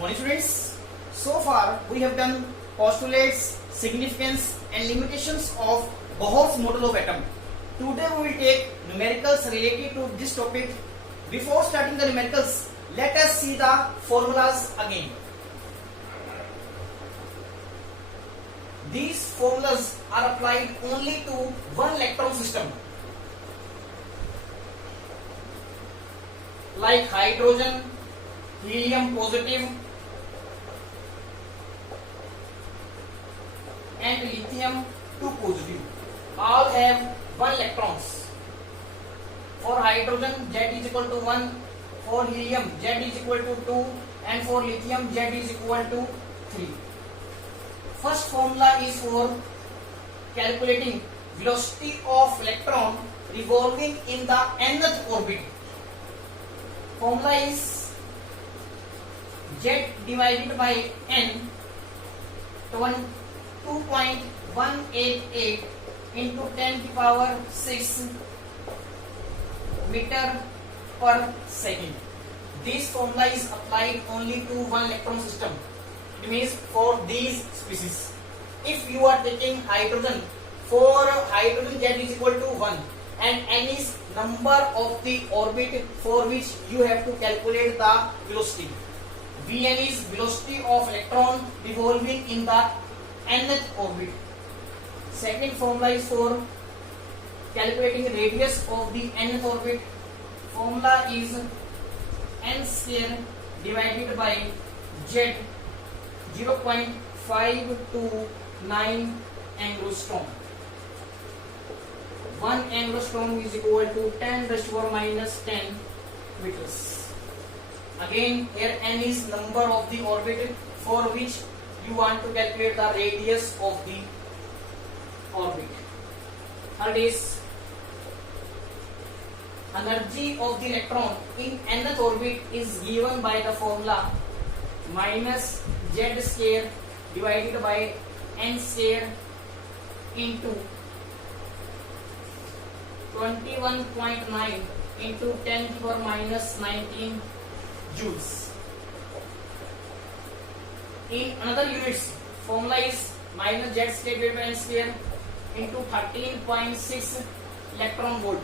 Morning students, so far we have done postulates, significance and limitations of Bohr's model of atom. Today we will take numericals related to this topic. Before starting the numericals, let us see the formulas again. These formulas are applied only to one electron system, like hydrogen, helium positive and lithium 2 positive. All have 1 electrons. For hydrogen Z is equal to 1, for helium Z is equal to 2 and for lithium Z is equal to 3. First formula is for calculating velocity of electron revolving in the nth orbit. Formula is Z divided by n 2.188 into 10 to the power 6 meter per second. This formula is applied only to one electron system. It means for these species. If you are taking hydrogen, for hydrogen Z is equal to 1 and n is number of the orbit for which you have to calculate the velocity. Vn is velocity of electron revolving in the nth orbit. Second formula is for calculating radius of the nth orbit. Formula is n square divided by Z 0.529 angstrom. 1 angstrom is equal to 10 raised to the power minus 10 meters. Again, here n is number of the orbit for which you want to calculate the radius of the orbit. Third is energy of the electron in nth orbit is given by the formula minus Z square divided by n square into 21.9 into 10 to the power minus 19 joules. In another units, formula is minus Z square divided by n square into 13.6 electron volt.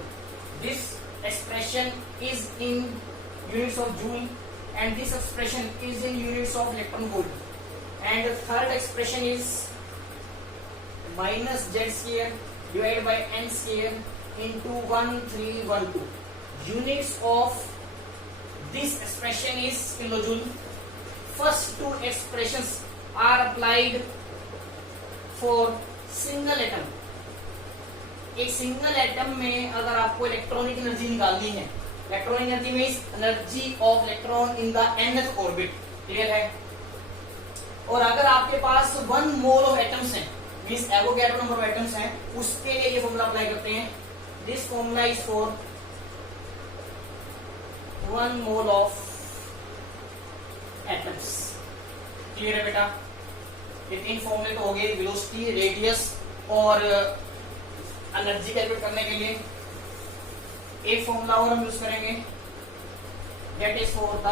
This expression is in units of joule and this expression is in units of electron volt. And the third expression is minus Z square divided by n square into 1312. Units of this expression is kilojoule. First two expressions are applied for single atom. एक single atom में अगर आपको electronic energy निकालनी है, electronic energy means energy of electron in the nth orbit. Clear है? और अगर आपके पास 1 मोल ऑफ एटम्स हैं, means Avogadro number of atoms हैं, उसके लिए ये फॉर्मूला अप्लाई करते हैं. This formula is for 1 mole of atoms. Clear है बेटा? ये 3 फॉर्मूले तो हो गए वेलोसिटी, रेडियस और एनर्जी कैलकुलेट करने के लिए. एक फॉर्मूला और हम यूज करेंगे, that is for the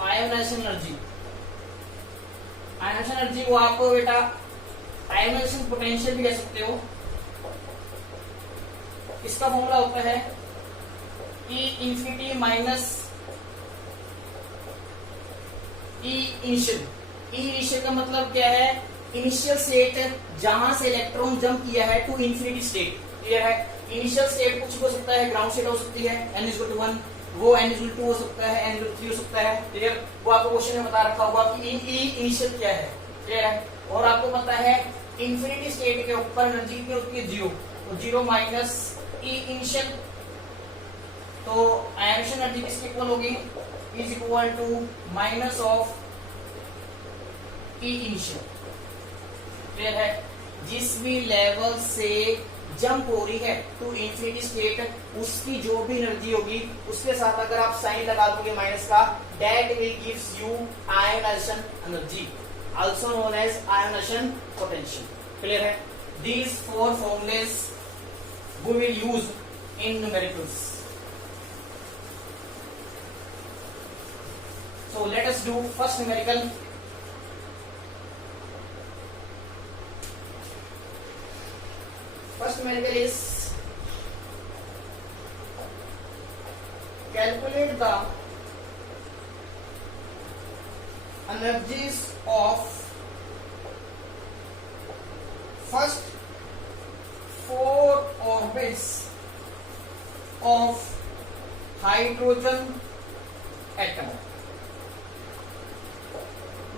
ionisation energy. Ionisation energy को आप बेटा आयोनाइजेशन पोटेंशियल भी कह सकते हो. इसका फॉर्मूला होता है E infinity minus E initial. E initial का मतलब क्या है? इनिशियल स्टेट जहां से इलेक्ट्रॉन जंप किया है टू इंफिनिटी स्टेट. क्लियर है? इनिशियल स्टेट कुछ हो सकता है, ग्राउंड स्टेट हो सकती है n इक्वल टू 1, वो n इक्वल टू 2 हो सकता है, n इक्वल टू 3 हो सकता है. क्लियर? वो आपको क्वेश्चन में बता रखा होगा कि E इनिशियल क्या है. क्लियर है? और आपको पता है इंफिनिटी स्टेट के ऊपर एनर्जी कितनी होती है? 0. तो 0 माइनस E इनिशियल. तो आयोनाइजेशन एनर्जी किसके इक्वल होगी? Is equal to minus of E initial. Clear है? जिस भी लेवल से जंप हो रही है टू इंफिनिटी स्टेट, उसकी जो भी एनर्जी होगी उसके साथ अगर आप साइन लगा दोगे माइनस का, that will gives you ionisation energy, also known as ionisation potential. Clear है? These 4 formulas we will use in numericals. So let us do first numerical. First numerical is calculate the energies of first 4 orbits of hydrogen atom.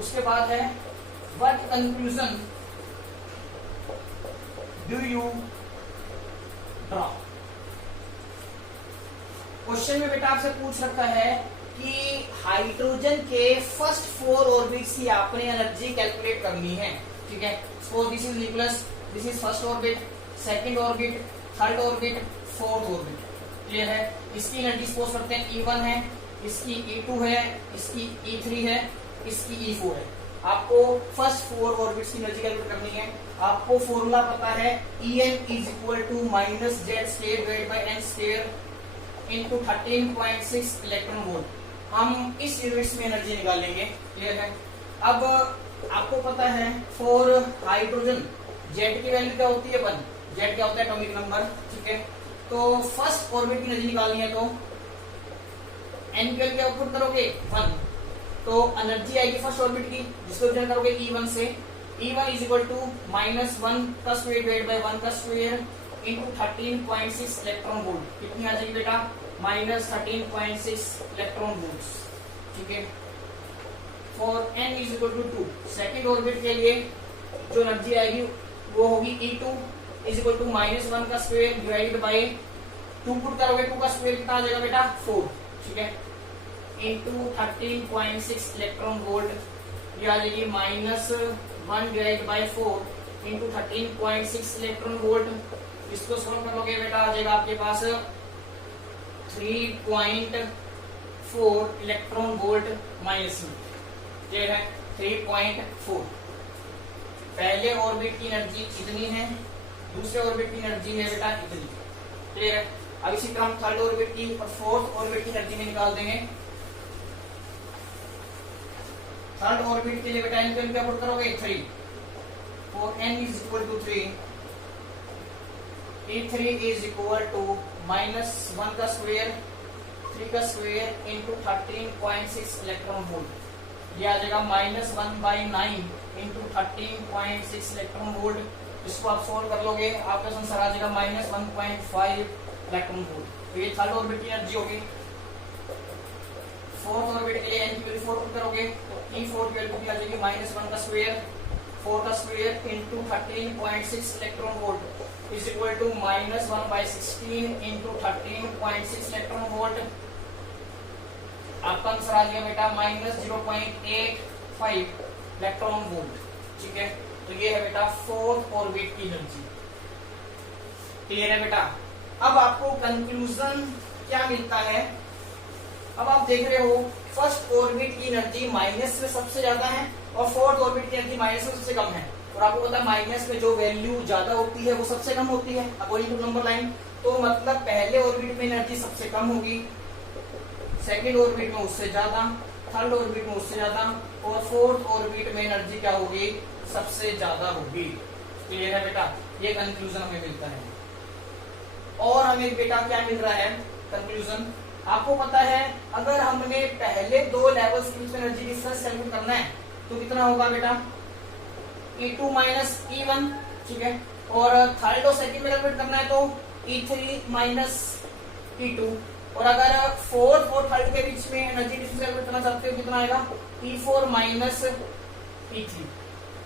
उसके बाद है what conclusion do you draw. Question में बेटा आपसे पूछ रखा है कि हाइड्रोजन के फर्स्ट 4 ऑर्बिट्स की आपने एनर्जी कैलकुलेट करनी है। ठीक है, so this is nucleus, this is first orbit, second orbit, third orbit, fourth orbit. Clear है। इसकी एनर्जी सपोज करते हैं E1 है, इसकी E2 है, इसकी E3 है, इसकी E4 है। आपको फर्स्ट 4 ऑर्बिट्स की एनर्जी कैलकुलेट करनी है। आपको फॉर्मूला पता है En is equal to minus Z square divided by n square into 13.6 electron volt. हम इस यूनिट्स में एनर्जी निकालेंगे। क्लियर है। अब आपको पता है फॉर हाइड्रोजन जेड की वैल्यू क्या होती है 1। जेड क्या होता है एटॉमिक नंबर। ठीक है, तो फर्स्ट ऑर्बिट की एनर्जी निकालनी है तो n की वैल्यू आउटपुट करोगे 1, तो एनर्जी आएगी फर्स्ट ऑर्बिट की जिसको रिप्रेजेंट करोगे E1 से। E1 is equal to minus 1 का स्क्वायर डिवाइड बाय 1 का स्क्वायर इनटू 13.6 इलेक्ट्रॉन वोल्ट। कितनी आ जाएगी बेटा माइनस 13.6 इलेक्ट्रॉन वोल्ट। ठीक है, for n is equal to 2 second orbit के लिए जो एनर्जी आएगी वो होगी E2 is equal to minus 1 का स्क्वायर डिवाइडेड बाय 2 पुट करोगे 2 का स्क्वायर कितना आ जाएगा बेटा 4। ठीक है, इंटू 13.6 इलेक्ट्रॉन वोल्ट ये आ जाएगी minus 1 divide by 4 into 13.6 electron volt. इसको सॉल्व कर लोगे बेटा आ जाएगा आपके पास 3.4 इलेक्ट्रॉन वोल्ट माइनस में। क्लियर है, 3.4। पहले ऑर्बिट की एनर्जी कितनी है, दूसरे ऑर्बिट की एनर्जी है बेटा इतनी। क्लियर है। अब इसी तरह हम थर्ड ऑर्बिट की और फोर्थ ऑर्बिट की एनर्जी में निकाल देंगे। थर्ड ऑर्बिट के लिए बेटा n क्या पुट करोगे 3, for n is equal to 3 E3 is equal to minus 1 का स्क्वायर 3 का स्क्वायर इंटू 13.6 इलेक्ट्रॉन वोल्ट। ये आ जाएगा माइनस 1/9 इंटू 13.6 इलेक्ट्रॉन वोल्ट। इसको आप सोल्व कर लोगे आपका आंसर आ जाएगा माइनस 1.5 इलेक्ट्रॉन वोल्ट। तो ये थर्ड ऑर्बिट की एनर्जी होगी। फोर्थ ऑर्बिट के लिए n की वैल्यू 4 पुट करोगे तो E4 की वैल्यू आ जाएगी माइनस 1 का स्क्वायर 4 का square into 13.6 electron volt is equal to minus 1/16 into 13.6 electron volt. आपका आंसर आ जाएगा बेटा माइनस 0.85 इलेक्ट्रॉन वोल्ट। ठीक है, तो ये है बेटा फोर्थ ऑर्बिट की एनर्जी। क्लियर है बेटा। अब आपको कंक्लूजन क्या मिलता है। अब आप देख रहे हो फर्स्ट ऑर्बिट की एनर्जी माइनस में सबसे ज्यादा है और फोर्थ ऑर्बिट की एनर्जी माइनस में सबसे कम है। और आपको पता है माइनस में जो वैल्यू ज्यादा होती है वो सबसे कम होती है अकॉर्डिंग टू नंबर लाइन। तो मतलब पहले ऑर्बिट में एनर्जी सबसे कम होगी, सेकेंड ऑर्बिट में उससे ज्यादा, थर्ड ऑर्बिट में उससे ज्यादा और फोर्थ ऑर्बिट में एनर्जी क्या होगी सबसे ज्यादा होगी। क्लियर है बेटा, ये कंक्लूजन हमें मिलता है। और हमें बेटा क्या मिल रहा है कंक्लूजन। आपको पता है अगर हमने पहले 2 लेवल्स के बीच में एनर्जी डिफरेंस कैलकुलेट करना है तो कितना होगा बेटा E2 माइनस E1। ठीक है, और थर्ड और सेकंड में कैलकुलेट करना है तो E3 माइनस E2। और अगर फोर्थ और थर्ड के बीच में एनर्जी डिफरेंस कैलकुलेट करना चाहते हो कितना आएगा E4 माइनस E3।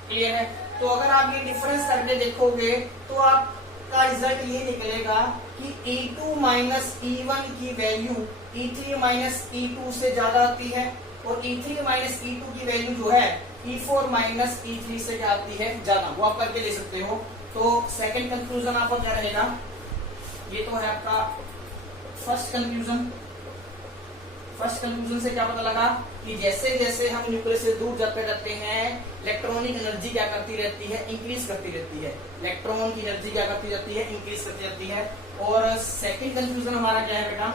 क्लियर है। तो अगर आप ये डिफरेंस करके देखोगे तो आपका रिजल्ट ये निकलेगा कि E2 माइनस E1 की वैल्यू E3 माइनस E2 से ज्यादा आती है और E3 माइनस E2 की वैल्यू जो है E4 माइनस E3 से क्या आती है ज्यादा। वो आप करके ले सकते हो। तो सेकंड कंक्लूजन आपका क्या रहेगा, ये तो है आपका फर्स्ट कंक्लूजन। फर्स्ट कंक्लूजन से क्या पता लगा कि जैसे जैसे हम न्यूक्लियस से दूर जाते रहते हैं इलेक्ट्रॉनिक एनर्जी क्या करती रहती है इंक्रीज करती रहती है। इलेक्ट्रॉन की एनर्जी क्या करती रहती है इंक्रीज करती रहती है। और सेकंड कंक्लूजन हमारा क्या है बेटा,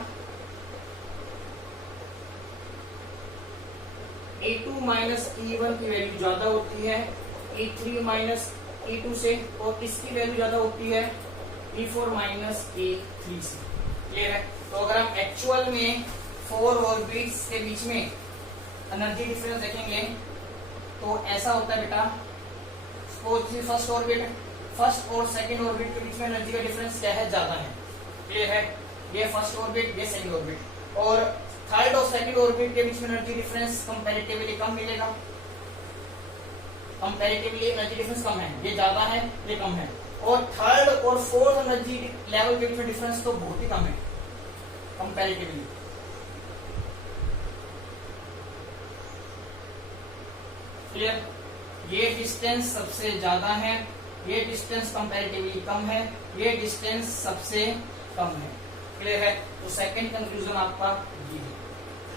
E2 माइनस E1 की वैल्यू ज्यादा होती है E3 माइनस E2 से, और इसकी वैल्यू ज्यादा होती है E4 माइनस E3 से। क्लियर है? तो अगर हम एक्चुअल में 4 ऑर्बिट्स के बीच में एनर्जी डिफरेंस देखेंगे तो ऐसा होता है बेटा, सपोज फर्स्ट और सेकंड ऑर्बिट के बीच में एनर्जी का डिफरेंस क्या है, ज्यादा है। क्लियर है? ये फर्स्ट ऑर्बिट, ये सेकंड ऑर्बिट, और थर्ड और सेकंड ऑर्बिट के बीच में एनर्जी डिफरेंस कंपैरेटिवली कम मिलेगा। कंपैरेटिवली एनर्जी डिफरेंस कम है, ये ज्यादा है, ये कम है। और थर्ड और फोर्थ एनर्जी लेवल के बीच में डिफरेंस तो बहुत ही कम है कंपैरेटिवली। क्लियर? ये डिस्टेंस सबसे ज्यादा है, ये डिस्टेंस कंपैरेटिवली कम है, ये डिस्टेंस सबसे कम है। क्लियर है? तो सेकंड कंक्लूजन आपका ये है।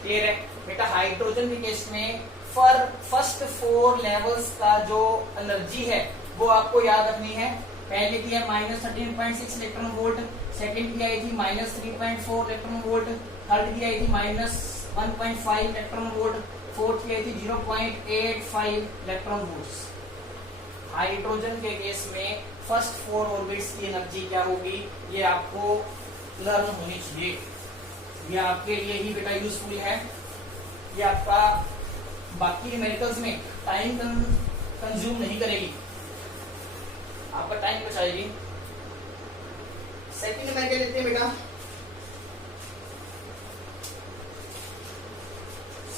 क्लियर है बेटा? हाइड्रोजन के केस में फर्स्ट 4 लेवल्स का जो एनर्जी है वो आपको याद रखनी है। पहले की है -13.6 इलेक्ट्रॉन वोल्ट, सेकंड की आई थी -3.4 इलेक्ट्रॉन वोल्ट, थर्ड की आई थी -1.5 इलेक्ट्रॉन वोल्ट, फोर्थ की आई थी 0.85 इलेक्ट्रॉन वोल्ट्स। हाइड्रोजन के केस में फर्स्ट 4 ऑर्बिट्स की एनर्जी क्या होगी, ये आपको लर्न होनी चाहिए। ये आपके लिए ही बेटा यूजफुल है। ये आपका बाकी न्यूमेरिकल्स में टाइम कंज्यूम नहीं करेगी, आपका टाइम बचाएगी। सेकंड न्यूमेरिकल लेते हैं बेटा।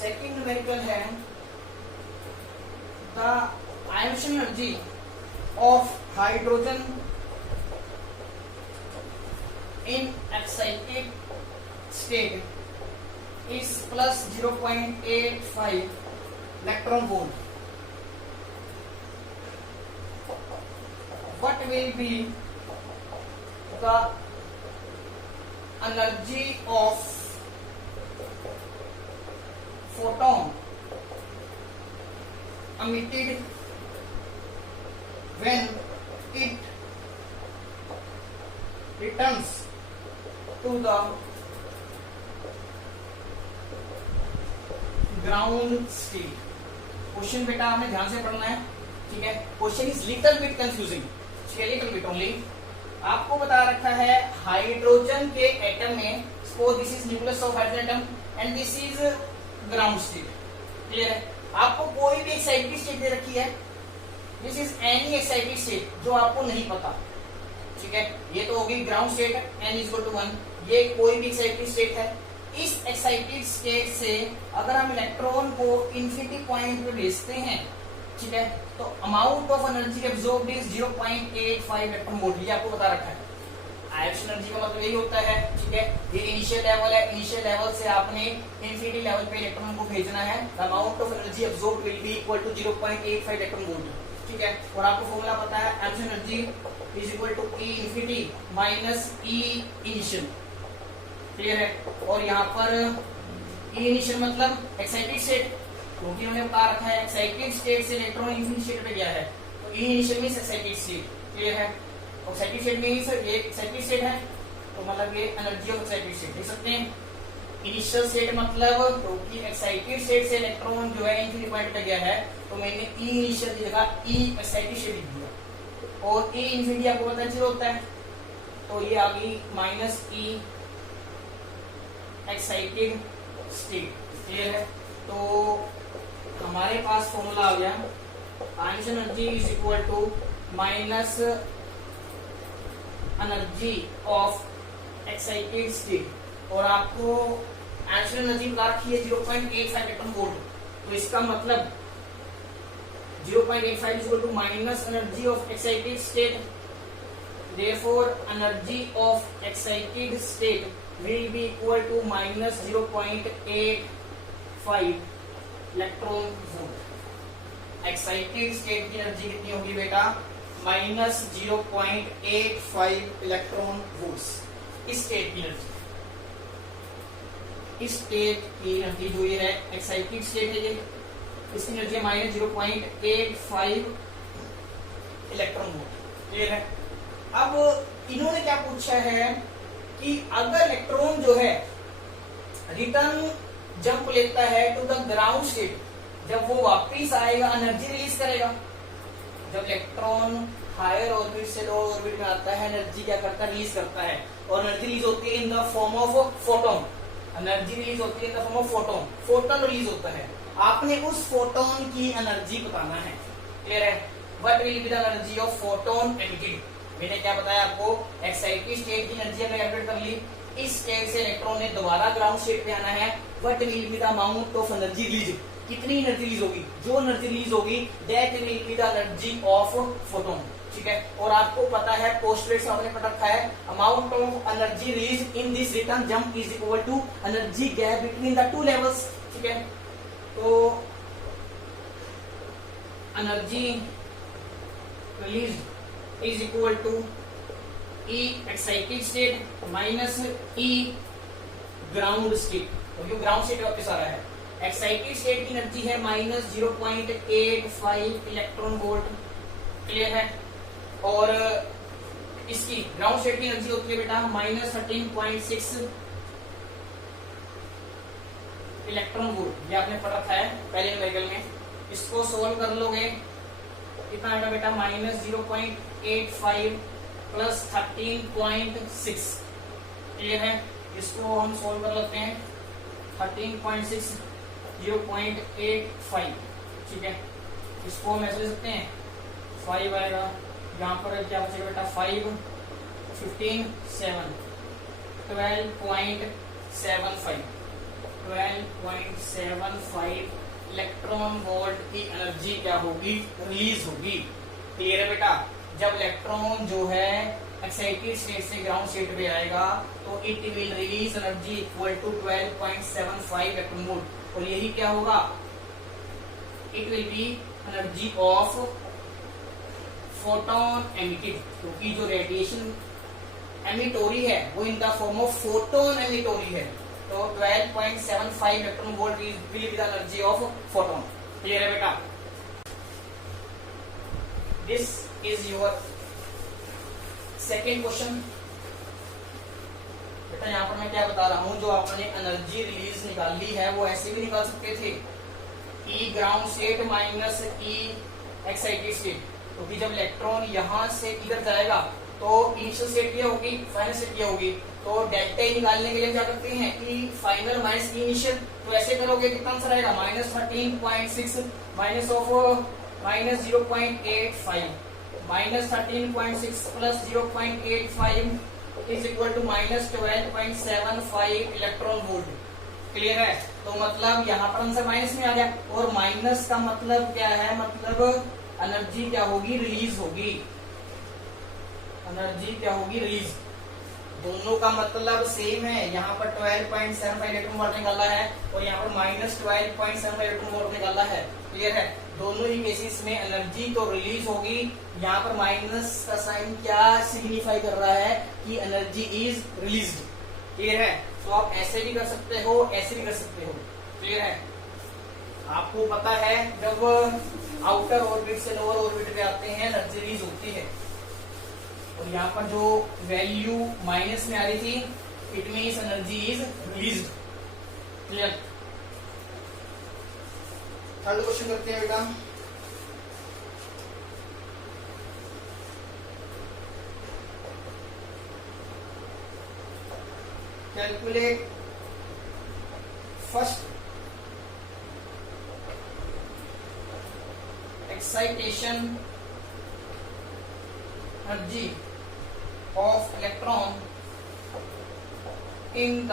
सेकंड न्यूमेरिकल है the ionisation energy of hydrogen in excited state is plus 0.85 electron volt. What will be the energy of photon emitted when it returns to the ground state? Question बेटा हमें ध्यान से पढ़ना है, ठीक है? Question is little bit confusing, little bit only. आपको बता रखा है हाइड्रोजन के एटम में, suppose this is nucleus of hydrogen atom and this is ground state. Clear है? आपको कोई भी एक्साइटेड स्टेट दे रखी है, this is any excited state जो आपको नहीं पता, ठीक है? ये तो होगी ग्राउंड स्टेट, n=1, ये कोई भी एक्साइटेड स्टेट है। इस एक्साइटेड स्टेट से अगर हम इलेक्ट्रॉन को इंफिनिटी पॉइंट पे भेजते हैं, ठीक है, तो amount of energy absorbed is 0.85 electron volt. ये आपको बता रखा है। आयोशन एनर्जी का मतलब यही होता है, ठीक है? ये इनिशियल लेवल है, इनिशियल लेवल से आपने इंफिनिटी लेवल पे इलेक्ट्रॉन को भेजना है। The amount of energy absorbed will be equal to 0.85 electron volt, ठीक है? और आपको फॉर्मूला पता है, ionisation energy is equal to E infinity minus E initial. Clear है? और यहाँ पर E इनिशियल मतलब एक्साइटेड स्टेट, क्योंकि उन्होंने बता रखा है एक्साइटेड स्टेट से इलेक्ट्रॉन इंफिनिटी स्टेट पे गया है, तो E initial means excited state. Clear है? एक्साइटेड स्टेट मींस ये एक्साइटेड स्टेट है, तो मतलब ये एनर्जी ऑफ एक्साइटेड स्टेट लिख सकते हैं। इनिशियल स्टेट मतलब क्योंकि एक्साइटेड स्टेट से इलेक्ट्रॉन जो है इंफिनिटी पॉइंट पे गया है, तो मैंने E इनिशियल की जगह E एक्साइटेड स्टेट लिख दिया। और E इंफिनिटी आपको पता है 0 होता है, तो ये आ गई minus E excited state. Clear है? तो हमारे पास फॉर्मूला आ गया, ionisation energy is equal to minus energy of excited state, और आपको आयोशन एनर्जी बता रखी है 0.85 इलेक्ट्रॉन वोल्ट, तो इसका मतलब 0.85 is equal to minus energy of excited state. Therefore, energy of excited state will be equal to minus 0.85 electron volt. Excited state की energy कितनी होगी बेटा? Minus 0.85 electron volts. इस स्टेट की एनर्जी, इस स्टेट की एनर्जी जो ये है एक्साइटेड स्टेट है, ये इसकी energy minus 0.85 electron volt. Clear है? अब इन्होंने क्या पूछा है कि अगर इलेक्ट्रॉन जो है रिटर्न जंप लेता है टू द ग्राउंड स्टेट, जब वो वापस आएगा एनर्जी रिलीज करेगा। जब इलेक्ट्रॉन हायर ऑर्बिट से लोअर ऑर्बिट में आता है, एनर्जी क्या करता है, रिलीज करता है। और एनर्जी रिलीज होती है इन the form of photon. Energy release होती है इन the form of photon. Photon release होता है, आपने उस फोटोन की एनर्जी बताना है। क्लियर है? What will be the energy of photon emitted. मैंने क्या बताया आपको, एक्साइटेड स्टेट की एनर्जी हमने कैलकुलेट कर ली। इस स्टेट से इलेक्ट्रॉन ने दोबारा ग्राउंड स्टेट पे आना है। What will be the amount of energy release, कितनी एनर्जी रिलीज होगी, जो एनर्जी रिलीज होगी that will be the energy of photon. ठीक है? और आपको पता है पोस्टुलेट आपने पढ़ रखा है, amount of energy release in this return jump is equal to energy gap between the two levels. ठीक है? तो energy release is equal to E excited state minus E ground state. तो ये ग्राउंड स्टेट वापस आ रहा है। Excited state की एनर्जी है माइनस 0.85 इलेक्ट्रॉन वोल्ट। क्लियर है? और इसकी ग्राउंड स्टेट की एनर्जी होती है बेटा माइनस 13.6 इलेक्ट्रॉन वोल्ट। ये आपने पढ़ रखा है पहले न्यूमेरिकल में। इसको सोल्व कर लोगे कितना आएगा बेटा, माइनस 0.85 प्लस 13.6। क्लियर है? इसको हम सोल्व कर लेते हैं 13.6 0.85। ठीक है? इसको हम ऐसे ले सकते हैं 5 आएगा, यहाँ पर क्या बचेगा बेटा 5 15 7 12.75 इलेक्ट्रॉन वोल्ट की एनर्जी क्या होगी, रिलीज होगी। क्लियर है बेटा? जब इलेक्ट्रॉन जो है एक्साइटेड स्टेट से ग्राउंड स्टेट पे आएगा तो it will release energy equal to 12.75 electron volt. और यही क्या होगा, it will be energy of photon emitted, क्योंकि जो रेडिएशन एमिट हो रही है वो in the form of photon emit हो रही है। तो 12.75 electron volt will be the energy of photon. Clear है बेटा? This is your second question. बेटा यहाँ पर मैं क्या बता रहा हूं, जो आपने एनर्जी रिलीज निकाली है वो ऐसे भी निकाल सकते थे, E ground state minus E excited state. क्योंकि जब इलेक्ट्रॉन यहां से इधर जाएगा तो इनिशियल स्टेट क्या होगी, फाइनल स्टेट क्या होगी। तो डेल्टा E निकालने के लिए क्या करते हैं, E final minus E initial. तो ऐसे करोगे कितना आंसर आएगा, minus 13.6 minus of minus 0.85 minus 13.6 plus 0.85 is equal to minus 12.75 electron volt. Clear है? तो मतलब यहाँ पर आंसर माइनस में आ गया। और माइनस का मतलब क्या है, मतलब एनर्जी क्या होगी, रिलीज होगी। एनर्जी क्या होगी, रिलीज। दोनों का मतलब सेम है। यहाँ पर 12.75 इलेक्ट्रॉन वोल्ट निकाला है और यहाँ पर माइनस 12.75 इलेक्ट्रॉन वोल्ट निकाला है। क्लियर है? दोनों ही केसेस में एनर्जी तो रिलीज होगी। यहाँ पर माइनस का साइन क्या सिग्निफाई कर रहा है कि एनर्जी इज रिलीज्ड। क्लियर है? तो आप ऐसे भी कर सकते हो, ऐसे भी कर सकते हो। क्लियर है? आपको पता है जब आउटर ऑर्बिट से लोअर ऑर्बिट पे आते हैं एनर्जी रिलीज होती है। और यहाँ पर जो वैल्यू माइनस में आ रही थी, it means energy is released. Clear? Third question करते हैं बेटा। Calculate first excitation energy of electron in the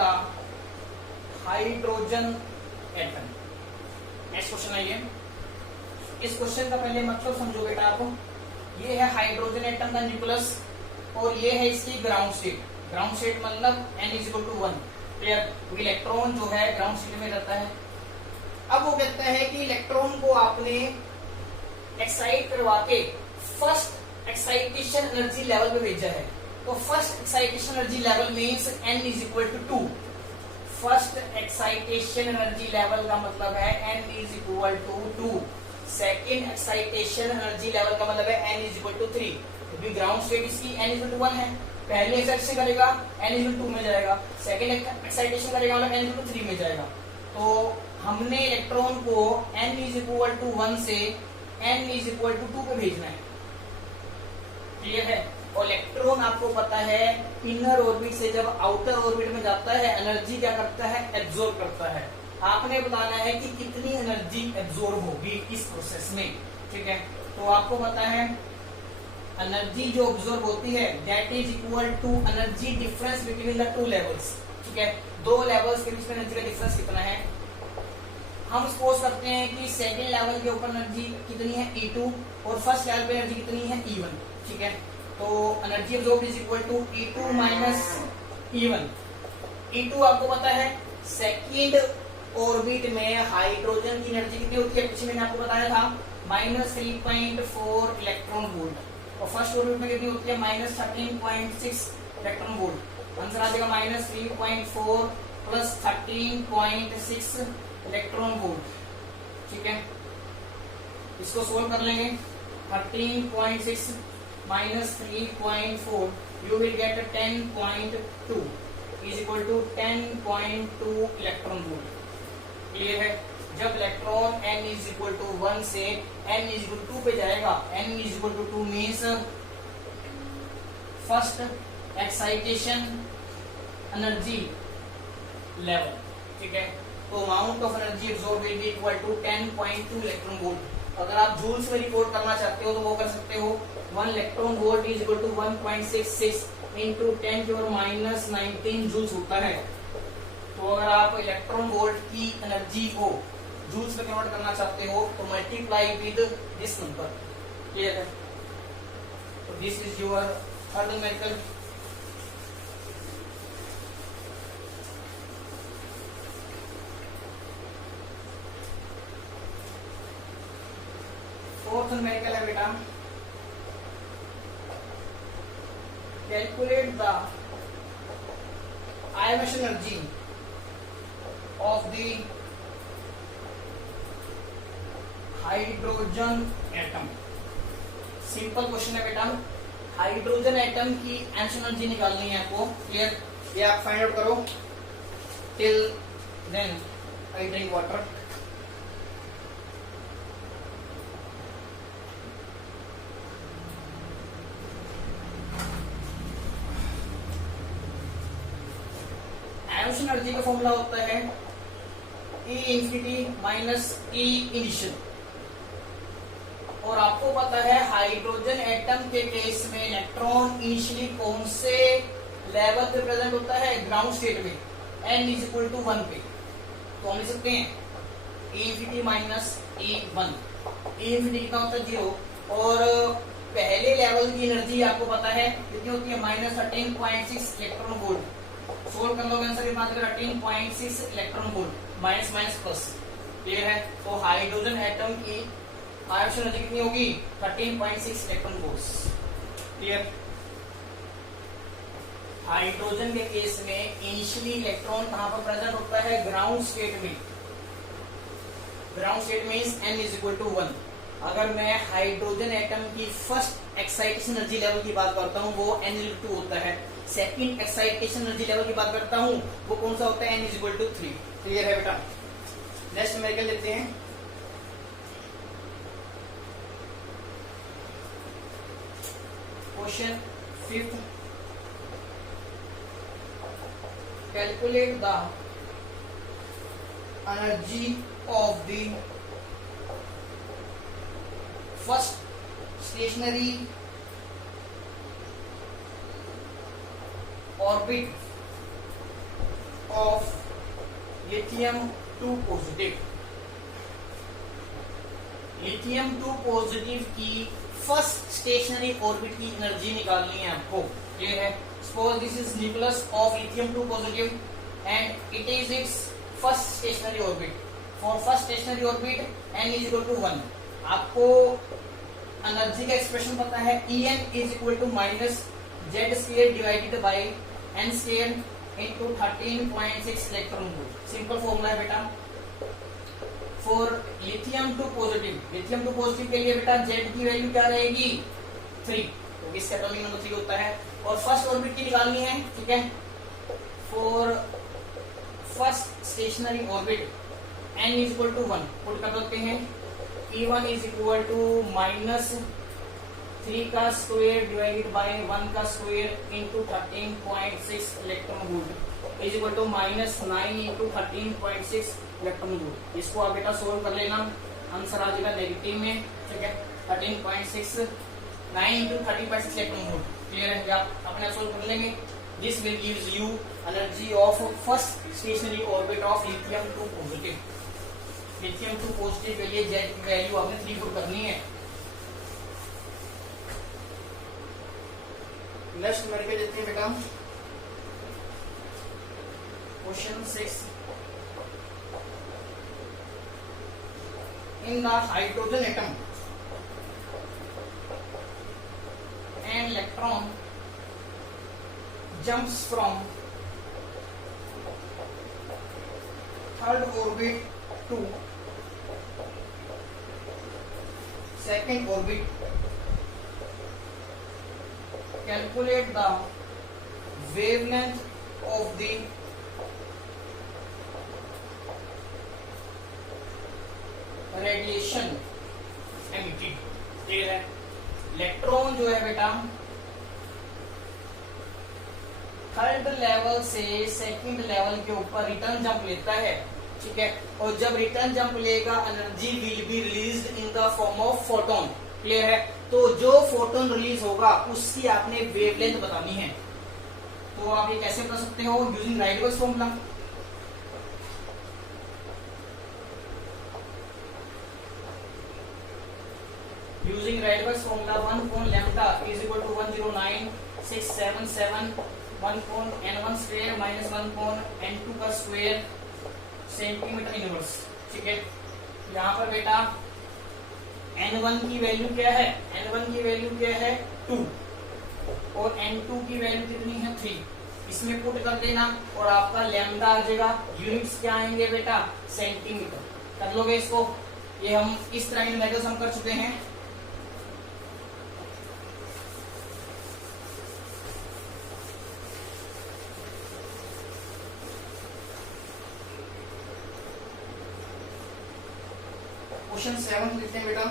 hydrogen atom. Next question आइए। इस क्वेश्चन का पहले मतलब समझो बेटा आप। ये है हाइड्रोजन एटम का न्यूक्लियस और ये है इसकी ग्राउंड स्टेट। ग्राउंड स्टेट मतलब n is equal to 1। Clear? Electron जो है ग्राउंड स्टेट में रहता है। अब वो कहता है कि इलेक्ट्रॉन को आपने एक्साइट करवा के फर्स्ट एक्साइटेशन एनर्जी लेवल पे भेजा है। तो first excitation energy level means n is equal to 2। First excitation energy level का मतलब है n is equal to 2। Second excitation energy level का मतलब है n इज इक्वल टू 3। क्योंकि ग्राउंड स्टेट इसकी n इज इक्वल टू 1 है। पहले एक्साइटेशन करेगा n इज इक्वल टू 2 में जाएगा, सेकेंड एक्साइटेशन करेगा मतलब n इज इक्वल टू 3 में जाएगा। तो हमने इलेक्ट्रॉन को n इज इक्वल टू 1 से n इज इक्वल टू 2 पे भेजना है। क्लियर है? और इलेक्ट्रॉन आपको पता है इनर ऑर्बिट से जब आउटर ऑर्बिट में जाता है एनर्जी क्या करता है, एब्जॉर्ब करता है। आपने बताना है कि कितनी एनर्जी एब्जॉर्ब होगी इस प्रोसेस में। ठीक है, तो आपको पता है एनर्जी जो ऑब्जॉर्ब होती है that is equal to energy difference between the two levels. ठीक है, दो लेवल्स के बीच में एनर्जी का डिफरेंस कितना है। हम सपोज करते हैं कि सेकंड लेवल के ऊपर एनर्जी कितनी है E2 और फर्स्ट लेवल पे एनर्जी कितनी है E1। ठीक है, तो energy absorb is equal to E2 minus E1। E2 आपको पता है सेकंड ऑर्बिट में हाइड्रोजन की एनर्जी कितनी होती है, पीछे मैंने आपको बताया था -3.4 इलेक्ट्रॉन वोल्ट, और फर्स्ट ऑर्बिट में कितनी होती है -13.6 इलेक्ट्रॉन वोल्ट। आंसर आ जाएगा -3.4 प्लस 13.6 इलेक्ट्रॉन वोल्ट। ठीक है, इसको सोल्व कर लेंगे। 13.6 minus 3.4 you will get 10.2 is equal to 10.2 electron volt. Clear है? जब electron n is equal to 1 से n इज इक्वल टू 2 पे जाएगा, n is equal to 2 means first excitation energy level. ठीक है, तो amount of energy absorb will be equal to 10.2 electron volt. अगर आप जूल्स में रिपोर्ट करना चाहते हो तो वो कर सकते हो 1 electron volt is equal to 1.66 into 10⁻⁹ joules होता है। तो अगर आप इलेक्ट्रॉन वोल्ट की एनर्जी को जूल्स में कन्वर्ट करना चाहते हो तो multiply with this number. Clear है? तो this is your third numerical. Fourth numerical है बेटा, calculate the ionisation energy of the hydrogen atom. Simple question है बेटा, हाइड्रोजन एटम की आयनेशन एनर्जी निकालनी है आपको। क्लियर? ये आप फाइंड आउट करो। Till then I drink water. Ionisation energy का फॉर्मूला होता है E infinity minus E initial. और आपको पता है हाइड्रोजन एटम के केस में इलेक्ट्रॉन इनिशियली कौन से लेवल पे प्रेजेंट होता है, ग्राउंड स्टेट में, n इज इक्वल टू 1 पे। तो हम लिख सकते हैं E infinity minus E1। E infinity कितना होता है 0, और पहले लेवल की एनर्जी आपको पता है कितनी होती है -13.6 इलेक्ट्रॉन वोल्ट। सोल्व कर लो, आंसर कितना आ जाएगा 13.6 electron volt, minus minus plus. Clear है? तो हाइड्रोजन एटम की आयनेशन एनर्जी कितनी होगी 13.6 इलेक्ट्रॉन वोल्ट। क्लियर? हाइड्रोजन के केस में इनिशियली इलेक्ट्रॉन कहां पर प्रेजेंट होता है, ग्राउंड स्टेट में। Ground state means n is equal to 1। अगर मैं हाइड्रोजन एटम की फर्स्ट एक्साइटेशन एनर्जी लेवल की बात करता हूं वो n इज 2 होता है। सेकंड एक्साइटेशन एनर्जी लेवल की बात करता हूं वो कौन सा होता है, n is equal to 3। Clear है बेटा? नेक्स्ट न्यूमेरिकल लेते हैं। Question 5th, calculate the energy of the first stationary orbit of lithium-2 positive. lithium-2 positive की फर्स्ट स्टेशनरी ऑर्बिट की एनर्जी निकालनी है आपको। ये है, suppose this is nucleus of lithium-2 positive and it is its first stationary orbit. For first stationary orbit n is equal to 1। आपको energy का expression पता है, En is equal to minus Z square divided by n square into 13.6 electron volt. Simple formula है बेटा। For lithium-2 positive, lithium-2 positive के लिए बेटा z की वैल्यू क्या रहेगी 3, तो इसका एटॉमिक नंबर 3 होता है। और फर्स्ट ऑर्बिट की निकालनी है। ठीक है, for first stationary orbit n is equal to 1 put कर देते हैं। E1 इज इक्वल टू -3 का स्क्वायर डिवाइडेड बाय 1 का square into 13.6 electron volt is equal to -9 into 13.6 electron volt. इसको आप बेटा सोल्व कर लेना, आंसर आ जाएगा नेगेटिव में, ठीक है। 13.6 9 इंटू 13.6 इलेक्ट्रॉन वोल्ट, क्लियर है? आप अपने सोल्व कर लेंगे। This will gives you energy of first stationary orbit of lithium 2 positive. Lithium 2 positive के लिए जेड की वैल्यू आपने 3 पुट करनी है। नेक्स्ट मेरे पे देते हैं बेटा question 6। In the hydrogen atom an electron jumps from third orbit to second orbit. Calculate the wavelength of the radiation emitted. Clear है? इलेक्ट्रॉन जो है बेटा थर्ड लेवल से सेकंड लेवल के ऊपर रिटर्न जंप लेता है, ठीक है। और जब रिटर्न जंप लेगा energy will be released in the form of photon, clear है। तो जो फोटोन रिलीज होगा उसकी आपने वेवलेंथ बतानी है। तो आप ये कैसे बता सकते हो? Using Rydberg's formula. Using Rydberg's formula, 1 upon lambda is equal to 109,677 1 upon n1 square minus 1 upon n2 का स्क्वायर सेंटीमीटर इनवर्स, ठीक है। यहाँ पर बेटा n1 की वैल्यू क्या है? n1 की वैल्यू क्या है? 2 और n2 की वैल्यू कितनी है? 3। इसमें पुट कर देना और आपका लैम्डा आ जाएगा। यूनिट्स क्या आएंगे बेटा? सेंटीमीटर। कर लोगे इसको? ये हम इस तरह इन मेथड्स हम कर चुके हैं। क्वेश्चन 7 लिखते हैं बेटा।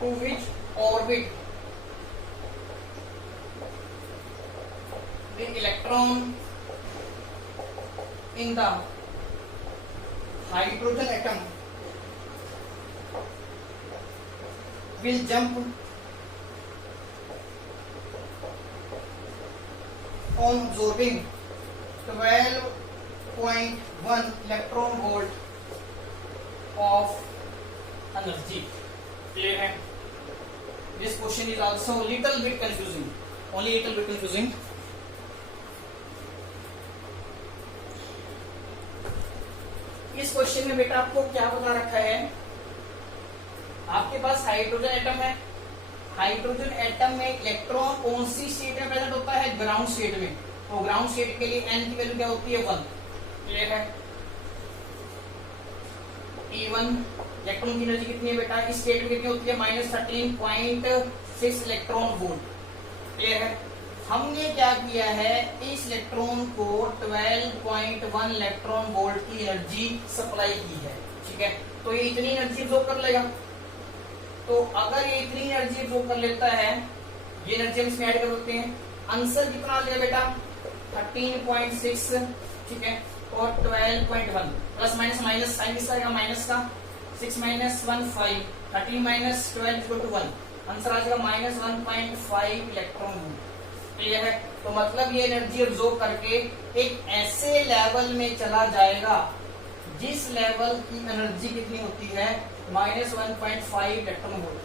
To which orbit the electron in the hydrogen atom will jump on absorbing 12.1 electron volt of energy. Clear है? This question is also little bit confusing, only little bit confusing. इस question में बेटा आपको क्या बता रखा है? आपके पास हाइड्रोजन एटम है। हाइड्रोजन एटम में इलेक्ट्रॉन कौन सी स्टेट में प्रेजेंट होता है? ग्राउंड स्टेट में। तो ग्राउंड स्टेट के लिए n की वैल्यू क्या होती है? 1। क्लियर है? E1 इलेक्ट्रॉन की एनर्जी कितनी है बेटा? इस स्टेट में कितनी होती है? -13.6 इलेक्ट्रॉन वोल्ट। क्लियर है? हमने क्या किया है? इस इलेक्ट्रॉन को 12.1 इलेक्ट्रॉन वोल्ट की एनर्जी सप्लाई की है, ठीक है। तो ये इतनी एनर्जी एब्जॉर्ब कर लेगा। तो अगर ये इतनी एनर्जी एब्जॉर्ब कर लेता है, ये एनर्जी हम इसमें ऐड कर सकते हैं। आंसर कितना आ जाएगा बेटा? 13.6, ठीक है। और 12.1 प्लस माइनस माइनस साइन किसका आएगा? माइनस का। 6 - 1 5, 13 - 12 = 1। आंसर आ जाएगा -1.5 इलेक्ट्रॉन वोल्ट। क्लियर है? तो मतलब ये एनर्जी एब्जॉर्ब करके एक ऐसे लेवल में चला जाएगा जिस लेवल की एनर्जी कितनी होती है? -1.5 इलेक्ट्रॉन वोल्ट।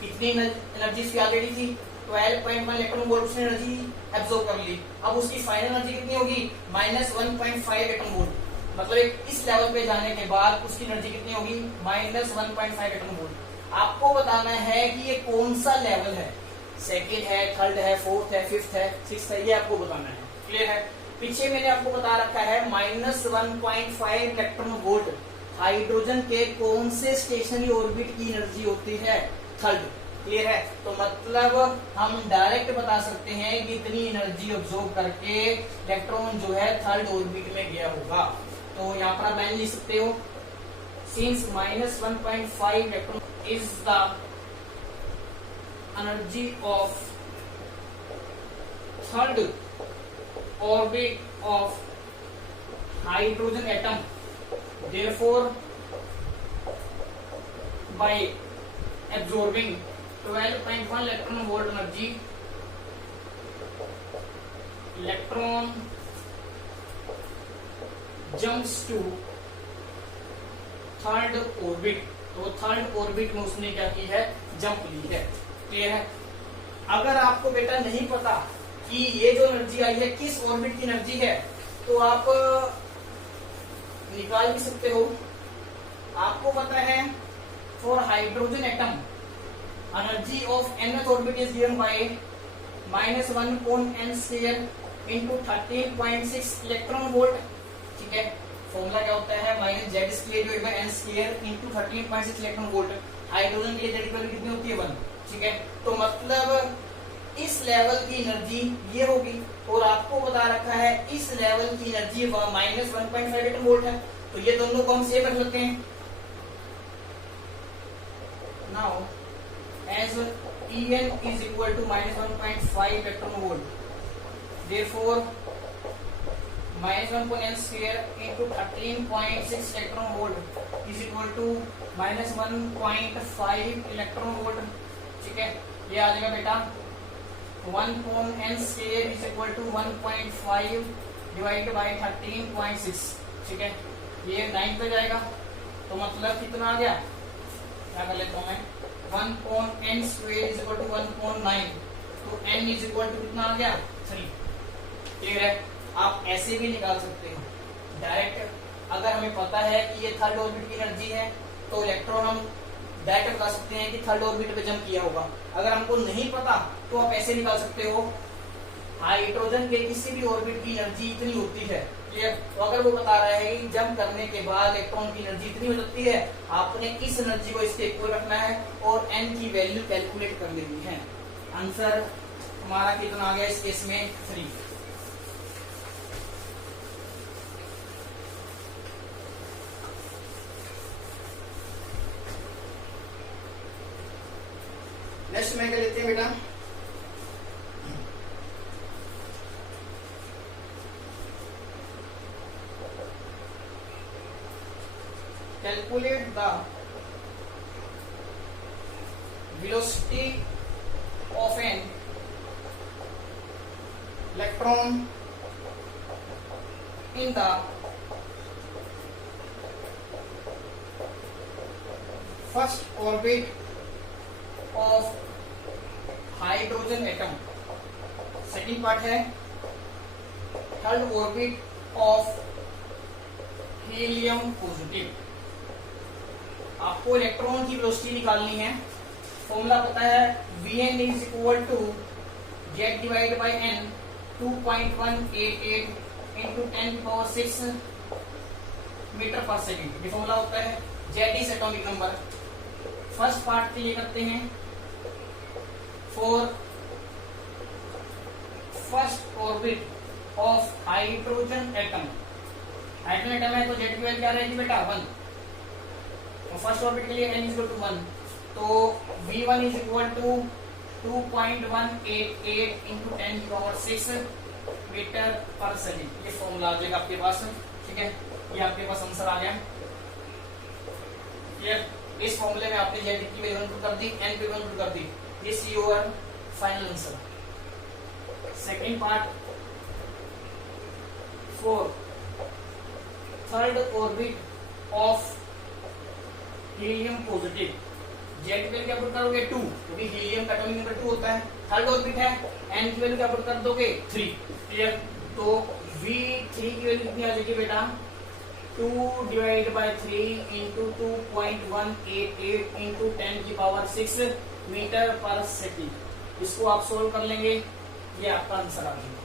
कितनी एनर्जी इसकी ऑलरेडी थी? 12.1 इलेक्ट्रॉन वोल्ट उसने एनर्जी एब्जॉर्ब कर ली। अब उसकी फाइनल एनर्जी कितनी होगी? -1.5 इलेक्ट्रॉन वोल्ट। मतलब इस लेवल पे जाने के बाद उसकी एनर्जी कितनी होगी? -1.5 इलेक्ट्रॉन वोल्ट। आपको बताना है कि ये कौन सा लेवल है? सेकेंड है, थर्ड है, फोर्थ है, फिफ्थ है, सिक्स्थ है, ये आपको बताना है। क्लियर है? पीछे मैंने आपको बता रखा है -1.5 इलेक्ट्रॉन वोल्ट हाइड्रोजन के कौन से स्टेशनरी ऑर्बिट की एनर्जी होती है? थर्ड। क्लियर है? तो मतलब हम डायरेक्ट बता सकते हैं कि इतनी एनर्जी ऑब्जॉर्व करके इलेक्ट्रॉन जो है थर्ड ऑर्बिट में गया होगा। तो यहाँ पर आप लाइन लिख सकते हो, since -1.5 electron is the energy of third orbit of hydrogen atom, therefore by absorbing 12.1 electron volt energy, electron jumps to third orbit. तो थर्ड ऑर्बिट में उसने क्या की है, जंप ली है। क्लियर है? अगर आपको बेटा नहीं पता कि ये जो एनर्जी आई है किस ऑर्बिट की एनर्जी है, तो आप निकाल भी सकते हो। आपको पता है for hydrogen atom energy of nth orbit is given bye -1/n² into 13.6 electron volt. ठीक है, फॉर्मूला क्या होता है, -z² into 13.6 electron volt. Hydrogen की Z वैल्यू कितनी होती है, 1। ठीक है, तो मतलब इस लेवल की एनर्जी ये होगी, और आपको बता रखा है इस लेवल की एनर्जी -1.5 इलेक्ट्रॉन वोल्ट है। तो ये दोनों को हम सेम रख सकते हैं। Now as En is equal to -1.5 electron volt, therefore -1/n² into 13.6 electron volt is equal to -1.5 electron volt। ठीक है, ये आ जाएगा बेटा 1/n² is equal to 1.5 divided by 13.6। ठीक है, ये 9 पे जाएगा, तो मतलब कितना आ गया, क्या कर लेता हूं मैं, 1/n² is equal to 1/9, तो n is equal to कितना आ गया, 3। क्लियर है? आप ऐसे भी निकाल सकते हो डायरेक्ट। अगर हमें पता है कि ये थर्ड ऑर्बिट की एनर्जी है, तो इलेक्ट्रॉन हम डायरेक्ट बता सकते हैं कि थर्ड ऑर्बिट पे जंप किया होगा। अगर हमको नहीं पता तो आप ऐसे निकाल सकते हो, हाइड्रोजन के किसी भी ऑर्बिट की एनर्जी इतनी होती है। तो अगर वो बता रहा है कि जंप करने के बाद इलेक्ट्रॉन की एनर्जी इतनी हो सकती है, आपने इस एनर्जी को इसके इक्वल रखना है और n की वैल्यू कैलकुलेट कर लेनी है। आंसर हमारा कितना आ गया इस केस में, 3। नेक्स्ट में क्या लेते हैं बेटा, calculate the velocity of an electron in the first orbit of hydrogen atom। Second part है third orbit of helium positive. आपको इलेक्ट्रॉन की वेलोसिटी निकालनी है। फॉर्मूला पता है, Vn is equal to z divided by n, 2.188 into 10⁶ metre पर second. ये formula होता है, z is atomic number. First part के लिए करते हैं, for first orbit of hydrogen atom. Hydrogen atom है तो z की वैल्यू क्या रहेगी बेटा, 1। और फर्स्ट ऑर्बिट के लिए n इज इक्वल टू 1, तो v1 is equal to 2.188 into 10⁶ metre पर सेकेंड। ये फॉर्मूला आ जाएगा आपके पास। ठीक है, ये आपके पास आंसर आ गया। ये इस फॉर्मूले में आपने z की वैल्यू पुट कर दी, n की वैल्यू पुट कर दी। This your final answer. Second part, for third orbit of helium positive, z की वैल्यू क्या पुट करोगे, 2, क्योंकि हीलियम का एटॉमिक नंबर 2 होता है। थर्ड ऑर्बिट है, एन की वैल्यू क्या पुट कर दोगे, 3। क्लियर? तो V3 की वैल्यू कितनी आ जाएगी बेटा, 2 divide by 3 into 2.188 into 10⁶ metre पर सेकेंड। इसको आप सोल्व कर लेंगे, ये आपका आंसर आ जाएगा।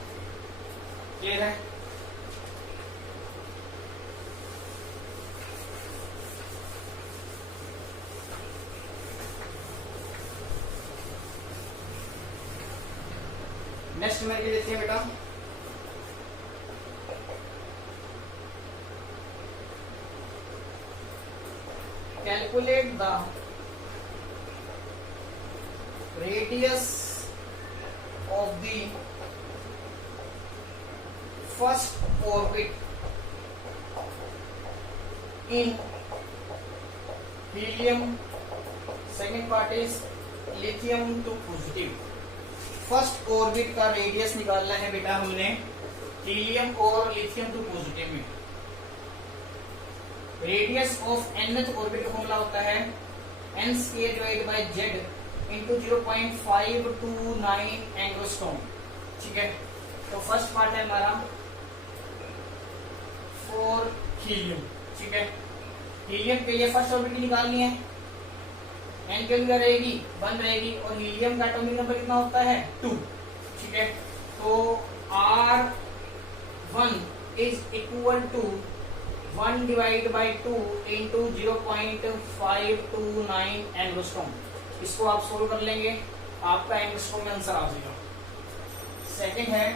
क्लियर है? नेक्स्ट में देखते हैं बेटा, calculate the radius of the first orbit in helium, second part is lithium two positive. First orbit का रेडियस निकालना है बेटा हमने हीलियम और लिथियम टू पॉजिटिव में। रेडियस ऑफ nth ऑर्बिट का फॉर्मूला होता है n square divide by z into 0.529 angstrom. ठीक है, तो फर्स्ट पार्ट है हमारा फॉर हीलियम। ठीक है, हीलियम के लिए फर्स्ट ऑर्बिट निकालनी है, एन की वैल्यू रहेगी 1 रहेगी और हीलियम का एटॉमिक नंबर कितना होता है 2। ठीक है, तो R1 is equal to 1 divide by 2 into 0.529 angstrom. इसको आप सोल्व कर लेंगे, आपका एंगस्ट्रॉम में आंसर आ जाएगा। सेकेंड है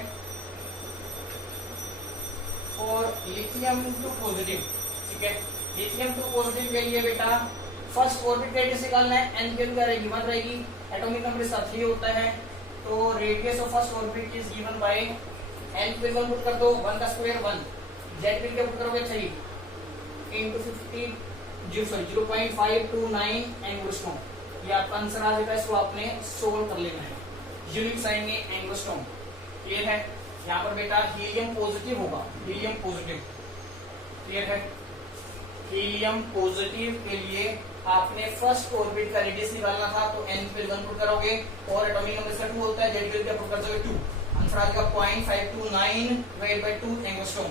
फॉर लिथियम टू पॉजिटिव। ठीक है, लिथियम टू पॉजिटिव के लिए बेटा फर्स्ट ऑर्बिट रेडियस निकालना है, एन की वैल्यू रहेगी 1 रहेगी, एटॉमिक नंबर इसका 3 होता है, तो radius of first orbit is given by N की वैल्यू पुट कर दो 1 का स्क्वायर 1, जेड की वैल्यू पुट करोगे 3 इंटू 0.529 एंगस्ट्रॉम। ये आपका आंसर आ जाएगा, इसको आपने सोल्व कर लेना है। यूनिट्स आएंगे एंगस्ट्रॉम। क्लियर है, यहाँ पर बेटा हीलियम पॉजिटिव होगा, हीलियम पॉजिटिव। क्लियर है, हीलियम पॉजिटिव के लिए आपने फर्स्ट ऑर्बिट का रेडियस निकालना था, तो n पे 1 पुट करोगे और एटॉमिक नंबर इसका 2 होता है, जेड पे पुट कर दोगे 2, आंसर आ जाएगा 0.529 डिवाइड बाय 2 एंगस्ट्रॉम।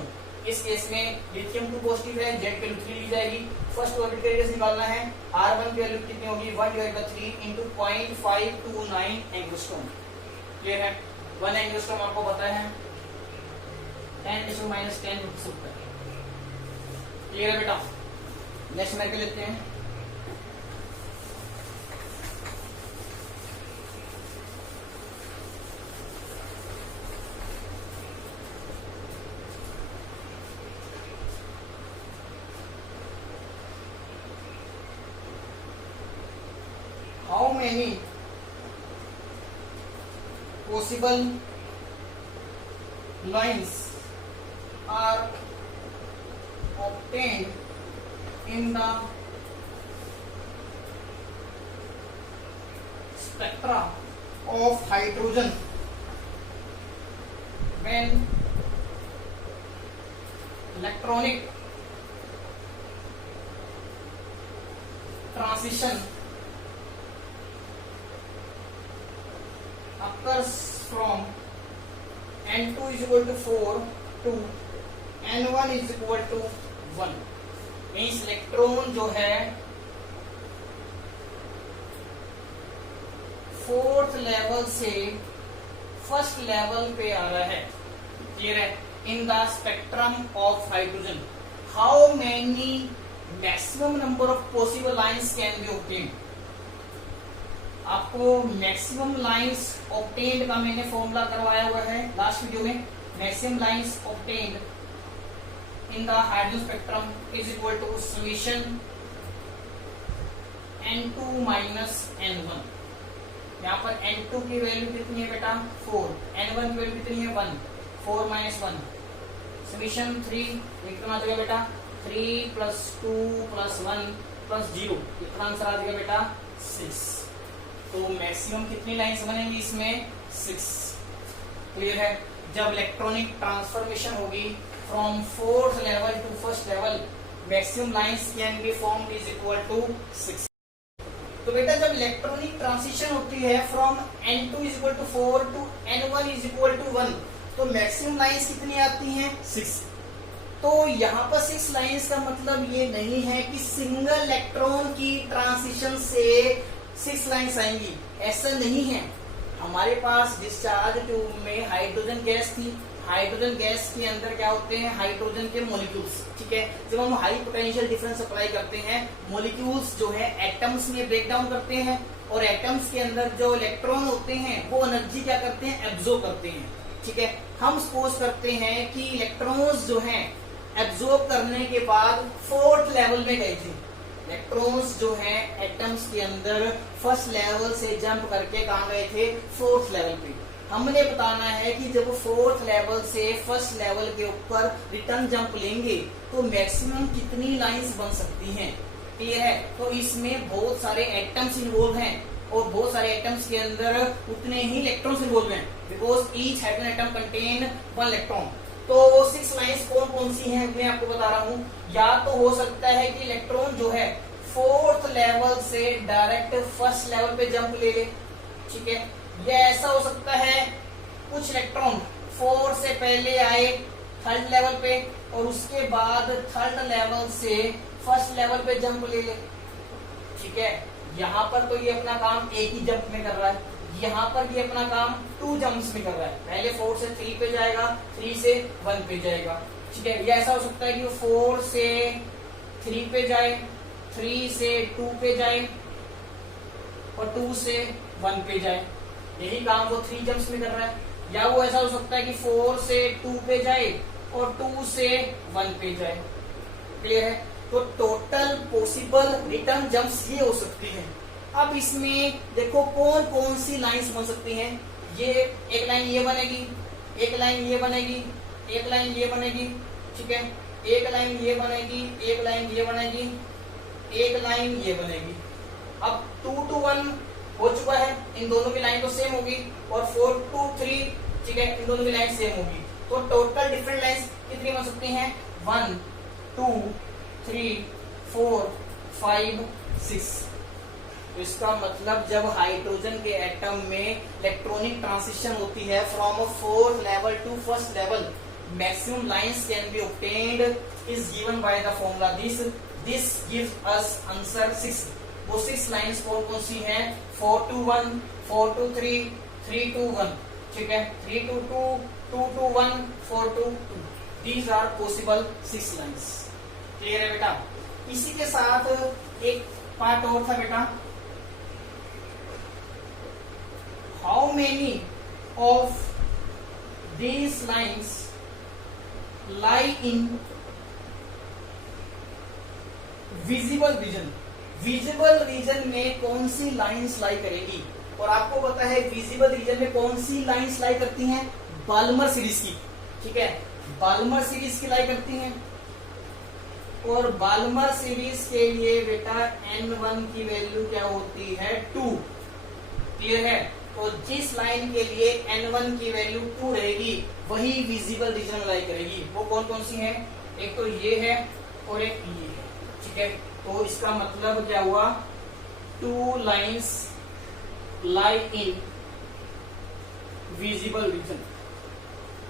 इस केस में लिथियम 2 पॉजिटिव है, जेड पे 3 ली जाएगी, फर्स्ट ऑर्बिट का रेडियस निकालना है, R1 की वैल्यू कितनी होगी 1 divide by 3 into 0.529 angstrom. Clear है, 1 एंगस्ट्रॉम आपको पता है 10 - 10 होता है। क्लियर है बेटा, नेक्स्ट मेरे को लेते हैं how many possible lines are obtained in the spectra of hydrogen when electronic transition occurs from n2 is equal to 4 to n1 is equal to 1। Means electron जो है फोर्थ लेवल से first level पे आ रहा है। Clear है, in the spectrum of hydrogen how many maximum number of possible lines can be obtained. आपको maximum lines obtained का मैंने फॉर्मूला करवाया हुआ है लास्ट वीडियो में। Maximum lines obtained in the hydrogen spectrum is equal to summation n2 minus n1। यहाँ पर n2 की वैल्यू कितनी है बेटा 4, n1 की वैल्यू कितनी है 1, 4 minus 1, समीशन 3 कितना आ जाएगा बेटा 3 plus 2 plus 1 plus 0, कितना आंसर आ जाएगा बेटा 6। तो मैक्सिमम कितनी लाइंस बनेंगी इसमें 6। क्लियर है, जब इलेक्ट्रॉनिक ट्रांसफॉर्मेशन होगी from fourth level to first level maximum lines can be formed is equal to 6। तो बेटा जब इलेक्ट्रॉनिक ट्रांजिशन होती है from n2 is equal to 4 to n1 is equal to 1, तो मैक्सिमम लाइंस कितनी आती हैं 6। तो यहाँ पर 6 लाइंस का मतलब ये नहीं है कि सिंगल इलेक्ट्रॉन की ट्रांजिशन से 6 लाइंस आएंगी, ऐसा नहीं है। हमारे पास डिस्चार्ज ट्यूब में हाइड्रोजन गैस थी, हाइड्रोजन गैस के अंदर क्या होते हैं हाइड्रोजन के मॉलिक्यूल्स। ठीक है, जब हम हाई पोटेंशियल डिफरेंस अप्लाई करते हैं मॉलिक्यूल्स जो है एटम्स में ब्रेक डाउन करते हैं और एटम्स के अंदर जो इलेक्ट्रॉन होते हैं वो एनर्जी क्या करते हैं एब्जॉर्ब करते हैं। ठीक है, हम सपोज करते हैं कि इलेक्ट्रॉन्स जो हैं एब्जॉर्ब करने के बाद फोर्थ लेवल में गए थे। इलेक्ट्रॉन्स जो हैं एटम्स के अंदर फर्स्ट लेवल से जंप करके कहाँ गए थे, फोर्थ लेवल पे। हमने बताना है कि जब फोर्थ लेवल से फर्स्ट लेवल के ऊपर रिटर्न जंप लेंगे तो मैक्सिमम कितनी लाइंस बन सकती हैं। क्लियर है, तो इसमें बहुत सारे एटम्स इन्वॉल्व हैं और बहुत सारे एटम्स के अंदर उतने ही इलेक्ट्रॉन्स इन्वॉल्व हैं, because each hydrogen atom contain 1 electron. तो 6 लाइंस कौन कौन सी हैं मैं आपको बता रहा हूँ। या तो हो सकता है कि इलेक्ट्रॉन जो है फोर्थ लेवल से डायरेक्ट फर्स्ट लेवल पे जंप ले ले, ठीक है। या ऐसा हो सकता है कुछ इलेक्ट्रॉन 4 से पहले आए थर्ड लेवल पे और उसके बाद थर्ड लेवल से फर्स्ट लेवल पे जंप ले ले, ठीक है। यहाँ पर तो ये अपना काम एक ही जंप में कर रहा है, यहाँ पर ये अपना काम 2 जंप्स में कर रहा है। पहले 4 से 3 पे जाएगा, 3 से 1 पे जाएगा, ठीक है। या ऐसा हो सकता है कि वो 4 से 3 पे जाए, 3 से 2 पे जाए और 2 से 1 पे जाए। यही काम वो 3 जंप्स में कर रहा है। या वो ऐसा हो सकता है कि 4 से 2 पे जाए और 2 से 1 पे जाए। क्लियर है, तो टोटल पॉसिबल रिटर्न जंप्स ये हो सकती है। अब इसमें देखो कौन कौन सी लाइंस बन सकती हैं। ये एक लाइन ये बनेगी, एक लाइन ये बनेगी, एक लाइन ये बनेगी, ठीक है। एक लाइन ये बनेगी, एक लाइन ये बनेगी, एक लाइन ये बनेगी। अब 2 to 1 हो चुका है, इन दोनों की लाइन तो सेम होगी और 4 to 3, ठीक है, इन दोनों की लाइन सेम होगी। तो टोटल डिफरेंट लाइंस कितनी बन सकती हैं, 1 2 3 4 5 6। तो इसका मतलब जब हाइड्रोजन के एटम में इलेक्ट्रॉनिक ट्रांजिशन होती है from fourth level to first level, maximum lines can be obtained is given by the formula this gives us answer 6। वो 6 लाइंस कौन कौन सी हैं, 4 to 1, 4 to 3, 3 to 1, ठीक है, 3 to 2, 2 to 1, 4 to 2। These are possible 6 lines। Clear है बेटा। इसी के साथ एक पार्ट और था बेटा, how many of these lines lie in visible region। Visible region में कौन सी लाइंस लाई करेगी, और आपको पता है विजिबल रीजन में कौन सी लाइंस लाई करती हैं, बाल्मर सीरीज की, ठीक है, बाल्मर सीरीज की लाई करती हैं। और बाल्मर सीरीज के लिए बेटा N1 की वैल्यू क्या होती है, 2। क्लियर है, तो जिस लाइन के लिए N1 की वैल्यू 2 रहेगी वही विजिबल रीजन में लाई करेगी। वो कौन कौन सी है, एक तो ये है और एक ये है, ठीक है। तो इसका मतलब क्या हुआ, 2 lines lie in visible region.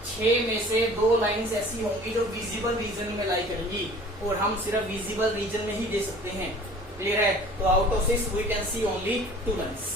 6 में से 2 लाइंस ऐसी होंगी जो विजिबल रीजन में लाई करेंगी और हम सिर्फ विजिबल रीजन में ही दे सकते हैं। क्लियर है, तो out of 6 we can see only 2 lines.